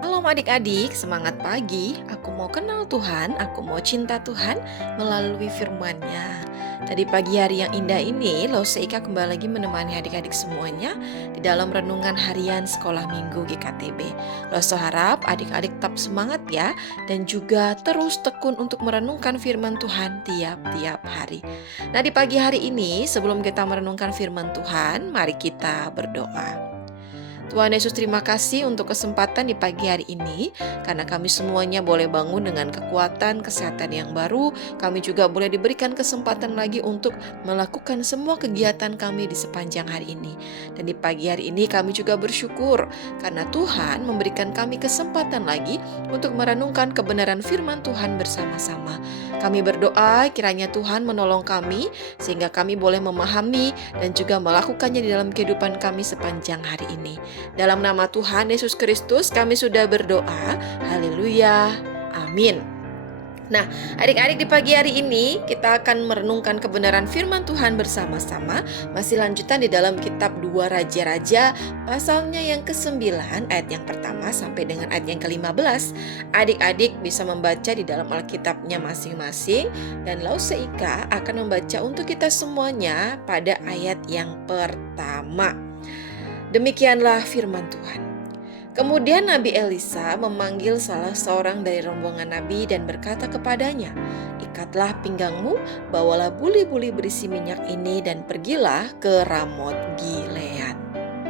Halo adik-adik, semangat pagi. Aku mau kenal Tuhan, aku mau cinta Tuhan melalui firman-Nya. Tadi pagi hari yang indah ini, Seika kembali lagi menemani adik-adik semuanya di dalam renungan harian sekolah minggu GKTB. Lose harap adik-adik tetap semangat ya, dan juga terus tekun untuk merenungkan firman Tuhan tiap-tiap hari. Nah, di pagi hari ini, sebelum kita merenungkan firman Tuhan, mari kita berdoa. Tuhan Yesus, terima kasih untuk kesempatan di pagi hari ini, karena kami semuanya boleh bangun dengan kekuatan, kesehatan yang baru. Kami juga boleh diberikan kesempatan lagi untuk melakukan semua kegiatan kami di sepanjang hari ini. Dan di pagi hari ini kami juga bersyukur karena Tuhan memberikan kami kesempatan lagi untuk merenungkan kebenaran firman Tuhan bersama-sama. Kami berdoa kiranya Tuhan menolong kami sehingga kami boleh memahami dan juga melakukannya di dalam kehidupan kami sepanjang hari ini. Dalam nama Tuhan Yesus Kristus kami sudah berdoa. Haleluya. Amin. Nah, adik-adik, di pagi hari ini kita akan merenungkan kebenaran firman Tuhan bersama-sama. Masih lanjutan di dalam kitab 2 Raja-Raja, pasalnya yang ke-9, ayat yang pertama sampai dengan ayat yang ke-15. Adik-adik bisa membaca di dalam Alkitabnya masing-masing, dan Seika akan membaca untuk kita semuanya pada ayat yang pertama. Demikianlah firman Tuhan. Kemudian Nabi Elisa memanggil salah seorang dari rombongan Nabi dan berkata kepadanya, "Ikatlah pinggangmu, bawalah buli-buli berisi minyak ini dan pergilah ke Ramot Gilead."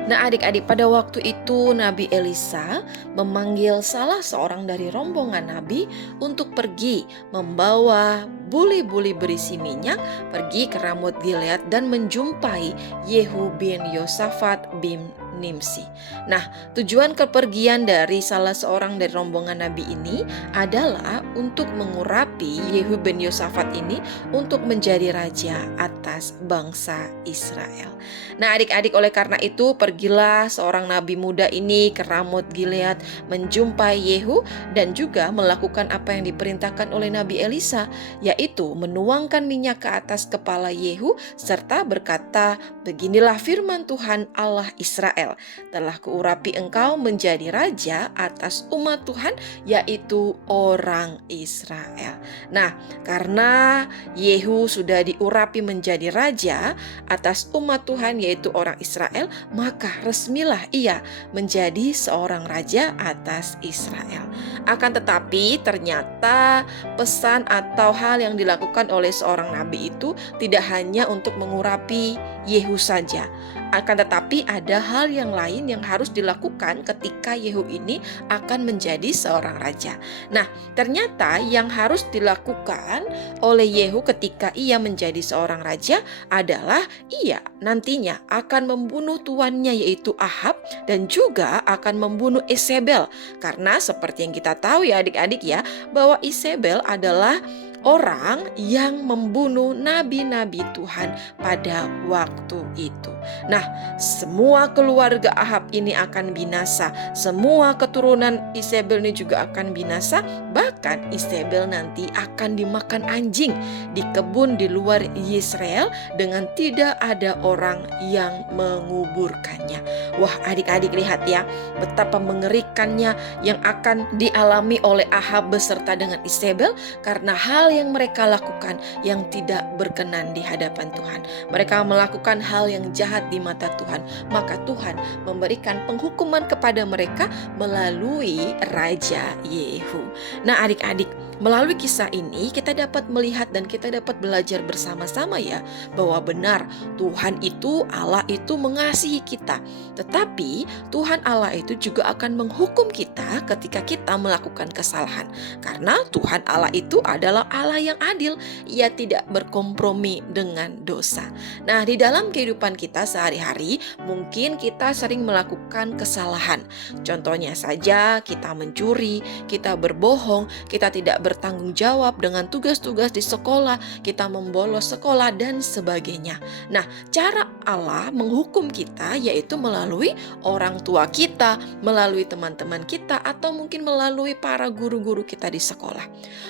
Nah adik-adik, pada waktu itu Nabi Elisa memanggil salah seorang dari rombongan Nabi untuk pergi membawa buli-buli berisi minyak, pergi ke Ramot Gilead dan menjumpai Yehu bin Yosafat bin Nimsi. Nah, tujuan kepergian dari salah seorang dari rombongan Nabi ini adalah untuk mengurapi Yehu bin Yosafat ini untuk menjadi raja atas bangsa Israel. Nah adik-adik, oleh karena itu pergilah seorang nabi muda ini ke Ramot Gilead menjumpai Yehu dan juga melakukan apa yang diperintahkan oleh Nabi Elisa, yaitu menuangkan minyak ke atas kepala Yehu serta berkata, "Beginilah firman Tuhan Allah Israel, telah kuurapi engkau menjadi raja atas umat Tuhan, yaitu orang Israel." Nah, karena Yehu sudah diurapi menjadi raja atas umat Tuhan, yaitu orang Israel, maka resmilah ia menjadi seorang raja atas Israel. Akan tetapi ternyata pesan atau hal yang dilakukan oleh seorang nabi itu tidak hanya untuk mengurapi Yehu saja. Akan tetapi ada hal yang lain yang harus dilakukan ketika Yehu ini akan menjadi seorang raja. Nah, ternyata yang harus dilakukan oleh Yehu ketika ia menjadi seorang raja adalah ia nantinya akan membunuh tuannya yaitu Ahab dan juga akan membunuh Isabel. Karena seperti yang kita tahu ya adik-adik ya, bahwa Isabel adalah orang yang membunuh nabi-nabi Tuhan pada waktu itu. Nah, semua keluarga Ahab ini akan binasa. Semua keturunan Isabel ini juga akan binasa. Bahkan Isabel nanti akan dimakan anjing di kebun di luar Israel dengan tidak ada orang yang menguburkannya. Wah adik-adik, lihat ya betapa mengerikannya yang akan dialami oleh Ahab beserta dengan Isabel karena hal yang mereka lakukan yang tidak berkenan di hadapan Tuhan. Mereka melakukan hal yang jahat di mata Tuhan, maka Tuhan memberikan penghukuman kepada mereka melalui Raja Yehu. Nah adik-adik, melalui kisah ini kita dapat melihat dan kita dapat belajar bersama-sama ya, bahwa benar Tuhan itu, Allah itu mengasihi kita. Tetapi Tuhan Allah itu juga akan menghukum kita ketika kita melakukan kesalahan. Karena Tuhan Allah itu adalah Allah yang adil, ia tidak berkompromi dengan dosa. Nah di dalam kehidupan kita sehari-hari mungkin kita sering melakukan kesalahan. Contohnya saja kita mencuri, kita berbohong, kita tidak bertanggung jawab dengan tugas-tugas di sekolah, kita membolos sekolah dan sebagainya. Nah cara Allah menghukum kita, yaitu melalui orang tua kita, melalui teman-teman kita, atau mungkin melalui para guru-guru kita di sekolah.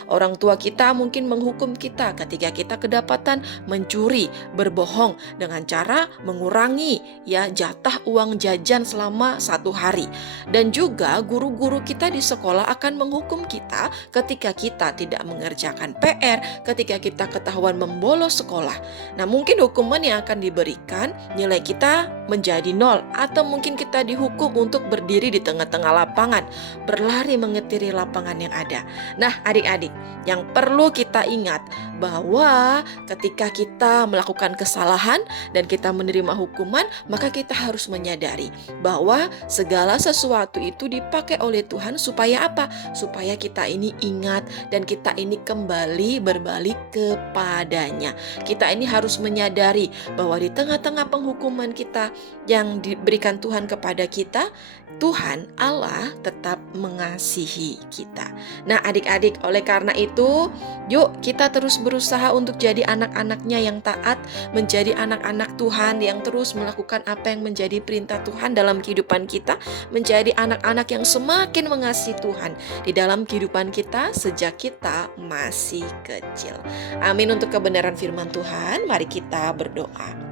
Orang tua kita mungkin menghukum kita ketika kita kedapatan mencuri, berbohong dengan cara mengurangi jatah uang jajan selama 1 hari. Dan juga guru-guru kita di sekolah akan menghukum kita ketika kita tidak mengerjakan PR, ketika kita ketahuan membolos sekolah. Nah, mungkin hukuman yang akan diberikan, nilai kita menjadi 0, atau mungkin kita dihukum untuk berdiri di tengah-tengah lapangan, berlari mengetiri lapangan yang ada. Nah, adik-adik, yang perlu kita ingat bahwa ketika kita melakukan kesalahan dan kita menerima hukuman, maka kita harus menyadari bahwa segala sesuatu itu dipakai oleh Tuhan supaya apa? Supaya kita ini ingat dan kita ini kembali berbalik kepadanya. Kita ini harus menyadari bahwa di tengah-tengah penghukuman kita yang diberikan Tuhan kepada kita, Tuhan Allah tetap mengasihi kita. Nah, adik-adik, oleh karena itu, yuk kita terus berusaha untuk jadi anak-anaknya yang taat, menjadi anak-anak Tuhan yang terus melakukan apa yang menjadi perintah Tuhan dalam kehidupan kita, menjadi anak-anak yang semakin mengasihi Tuhan di dalam kehidupan kita sejak kita masih kecil. Amin untuk kebenaran firman Tuhan. Mari kita berdoa.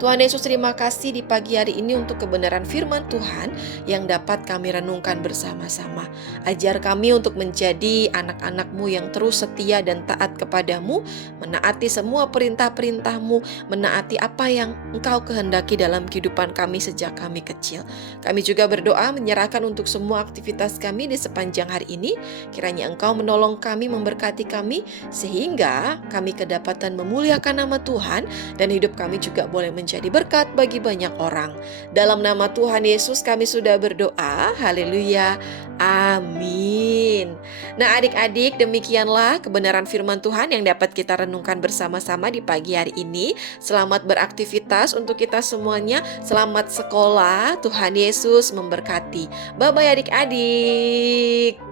Tuhan Yesus, terima kasih di pagi hari ini untuk kebenaran firman Tuhan yang dapat kami renungkan bersama-sama. Ajar kami untuk menjadi anak-anak-Mu yang terus setia dan taat kepadamu, menaati semua perintah-perintah-Mu, menaati apa yang Engkau kehendaki dalam kehidupan kami sejak kami kecil. Kami juga berdoa menyerahkan untuk semua aktivitas kami di sepanjang hari ini. Kiranya Engkau menolong kami, memberkati kami, sehingga kami kedapatan memuliakan nama Tuhan dan hidup kami juga boleh menjadi berkat bagi banyak orang. Dalam nama Tuhan Yesus kami sudah berdoa. Haleluya. Amin. Nah, adik-adik, demikianlah kebenaran firman Tuhan yang dapat kita renungkan bersama-sama di pagi hari ini. Selamat beraktivitas untuk kita semuanya. Selamat sekolah. Tuhan Yesus memberkati. Bye-bye adik-adik.